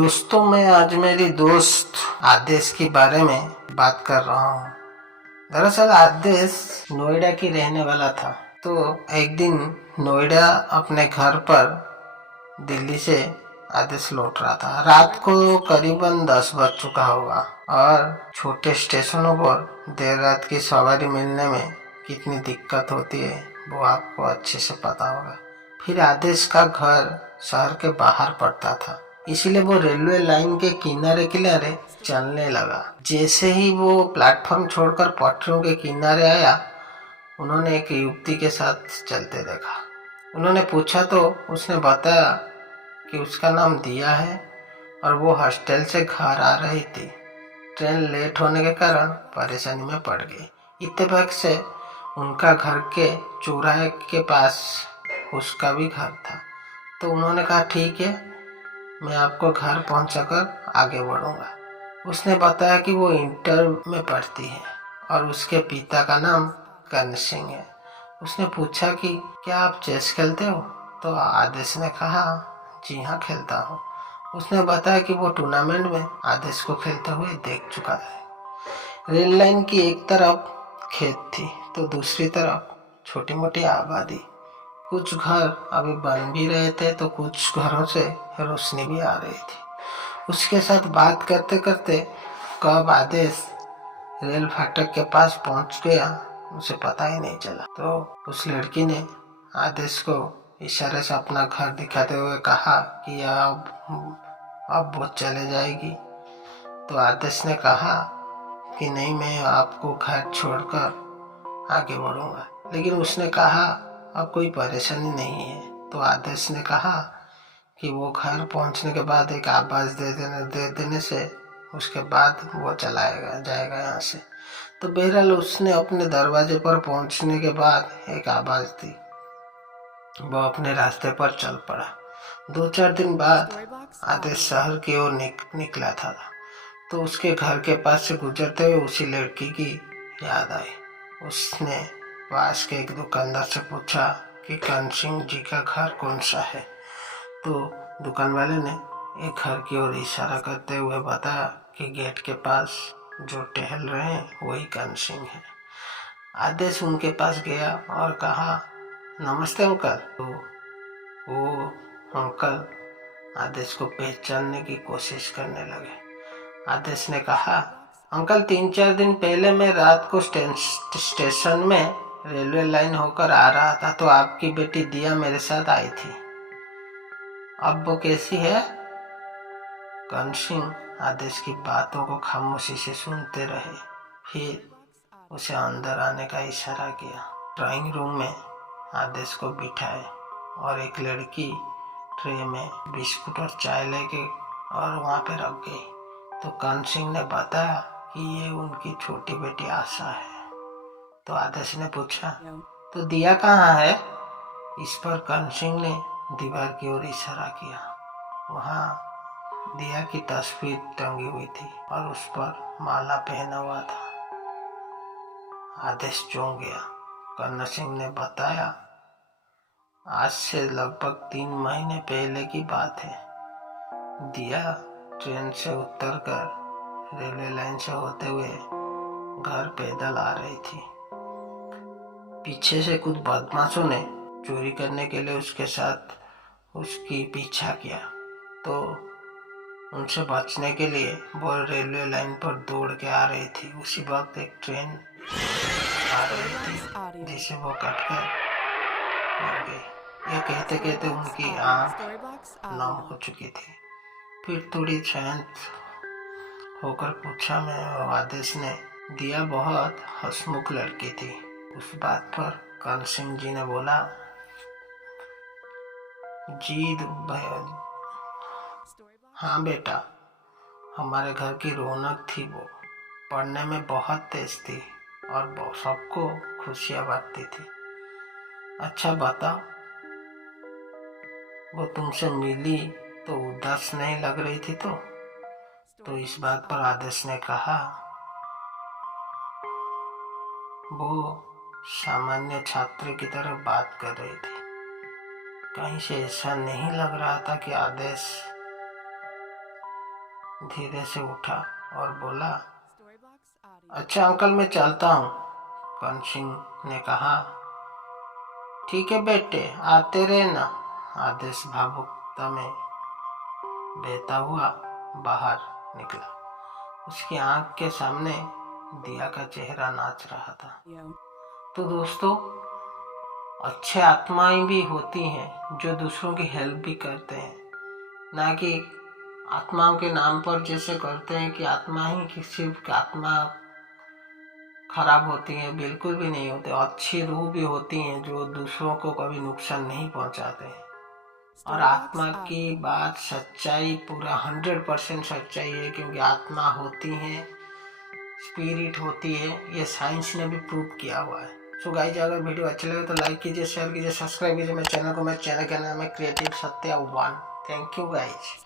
दोस्तों, मैं आज मेरी दोस्त आदेश के बारे में बात कर रहा हूँ। दरअसल आदेश नोएडा की रहने वाला था। तो एक दिन नोएडा अपने घर पर दिल्ली से आदेश लौट रहा था। रात को करीबन 10 बज चुका होगा और छोटे स्टेशनों पर देर रात की सवारी मिलने में कितनी दिक्कत होती है वो आपको अच्छे से पता होगा। फिर आदेश का घर शहर के बाहर पड़ता था, इसीलिए वो रेलवे लाइन के किनारे किनारे चलने लगा। जैसे ही वो प्लेटफॉर्म छोड़कर पटरियों के किनारे आया, उन्होंने एक युवती के साथ चलते देखा। उन्होंने पूछा तो उसने बताया कि उसका नाम दिया है और वो हॉस्टल से घर आ रही थी। ट्रेन लेट होने के कारण परेशानी में पड़ गई। इत्तेफाक से उनका घर के चौराहे के पास उसका भी घर था। तो उन्होंने कहा, ठीक है, मैं आपको घर पहुंचाकर आगे बढ़ूंगा। उसने बताया कि वो इंटर में पढ़ती है और उसके पिता का नाम कर्ण सिंह है। उसने पूछा कि क्या आप चेस खेलते हो? तो आदेश ने कहा, जी हाँ, खेलता हूँ। उसने बताया कि वो टूर्नामेंट में आदेश को खेलते हुए देख चुका था। रेल लाइन की एक तरफ खेत थी तो दूसरी तरफ छोटी मोटी आबादी। कुछ घर अभी बन भी रहे थे तो कुछ घरों से रोशनी भी आ रही थी। उसके साथ बात करते करते कब आदेश रेल फाटक के पास पहुंच गया उसे पता ही नहीं चला। तो उस लड़की ने आदेश को इशारे से अपना घर दिखाते हुए कहा कि अब वो चले जाएगी। तो आदेश ने कहा कि नहीं, मैं आपको घर छोड़कर आगे बढ़ूंगा। लेकिन उसने कहा, अब कोई परेशानी नहीं है। तो आदेश ने कहा कि वो घर पहुंचने के बाद एक आवाज़ दे देने से उसके बाद वो जाएगा यहाँ से। तो बहरहाल उसने अपने दरवाजे पर पहुंचने के बाद एक आवाज़ दी। वो अपने रास्ते पर चल पड़ा। 2-4 दिन बाद आदेश शहर की ओर निकला था। तो उसके घर के पास से गुजरते हुए उसी लड़की की याद आई। उसने पास के एक दुकानदार से पूछा कि कर्ण सिंह जी का घर कौन सा है। तो दुकान वाले ने एक घर की ओर इशारा करते हुए बताया कि गेट के पास जो टहल रहे हैं वही कर्ण सिंह है। आदेश उनके पास गया और कहा, नमस्ते अंकल। तो वो अंकल आदेश को पहचानने की कोशिश करने लगे। आदेश ने कहा, अंकल, 3-4 दिन पहले मैं रात को स्टेशन में रेलवे लाइन होकर आ रहा था तो आपकी बेटी दिया मेरे साथ आई थी। अब वो कैसी है? कर्ण सिंह आदेश की बातों को खामोशी से सुनते रहे। फिर उसे अंदर आने का इशारा किया। ड्राइंग रूम में आदेश को बिठाए और एक लड़की ट्रे में बिस्कुट और चाय लेके और वहाँ पे रख गई। तो कर्ण सिंह ने बताया कि ये उनकी छोटी बेटी आशा है। तो आदेश ने पूछा, तो दिया कहाँ है? इस पर कर्ण सिंह ने दीवार की ओर इशारा किया। वहाँ दिया की तस्वीर टंगी हुई थी और उस पर माला पहना हुआ था। आदेश चौंक गया। कर्ण सिंह ने बताया, आज से लगभग 3 महीने पहले की बात है। दिया ट्रेन से उतरकर रेलवे लाइन से होते हुए घर पैदल आ रही थी। पीछे से कुछ बदमाशों ने चोरी करने के लिए उसके साथ उसकी पीछा किया। तो उनसे बचने के लिए वो रेलवे लाइन पर दौड़ के आ रही थी। उसी वक्त एक ट्रेन आ रही थी जिसे वो कटकर मर गई। ये कहते कहते उनकी आंख नम हो चुकी थी। फिर थोड़ी शांत होकर पूछा मैं। आदेश ने, दिया बहुत हंसमुख लड़की थी। उस बात पर कर्ण सिंह जी ने बोला, जी हाँ बेटा, हमारे घर की रौनक थी। वो पढ़ने में बहुत तेज थी और सबको खुशियाँ बांटती थी। अच्छा बता, वो तुमसे मिली तो उदास नहीं लग रही थी? तो इस बात पर आदेश ने कहा, वो सामान्य छात्र की तरह बात कर रही थी। कहीं से ऐसा नहीं लग रहा था कि आदेश धीरे से उठा और बोला, अच्छा अंकल मैं चलता हूँ। कर्ण सिंह ने कहा, ठीक है बेटे आते रहना। आदेश भावुकता में बहता हुआ बाहर निकला। उसकी आंख के सामने दिया का चेहरा नाच रहा था। तो दोस्तों, अच्छे आत्माएं भी होती हैं जो दूसरों की हेल्प भी करते हैं, ना कि आत्माओं के नाम पर जैसे करते हैं कि आत्मा ही किसी की आत्मा खराब होती है। बिल्कुल भी नहीं होते। अच्छी रूह भी होती हैं जो दूसरों को कभी नुकसान नहीं पहुंचाते हैं। और आत्मा की बात सच्चाई पूरा 100% सच्चाई है, क्योंकि आत्मा होती है, स्पिरिट होती है। ये साइंस ने भी प्रूव किया हुआ है। सो गाइस, अगर वीडियो अच्छा लगे तो लाइक कीजिए, शेयर कीजिए, सब्सक्राइब कीजिए मेरे चैनल को। मेरे चैनल का नाम है creative Satya 1। Thank you guys.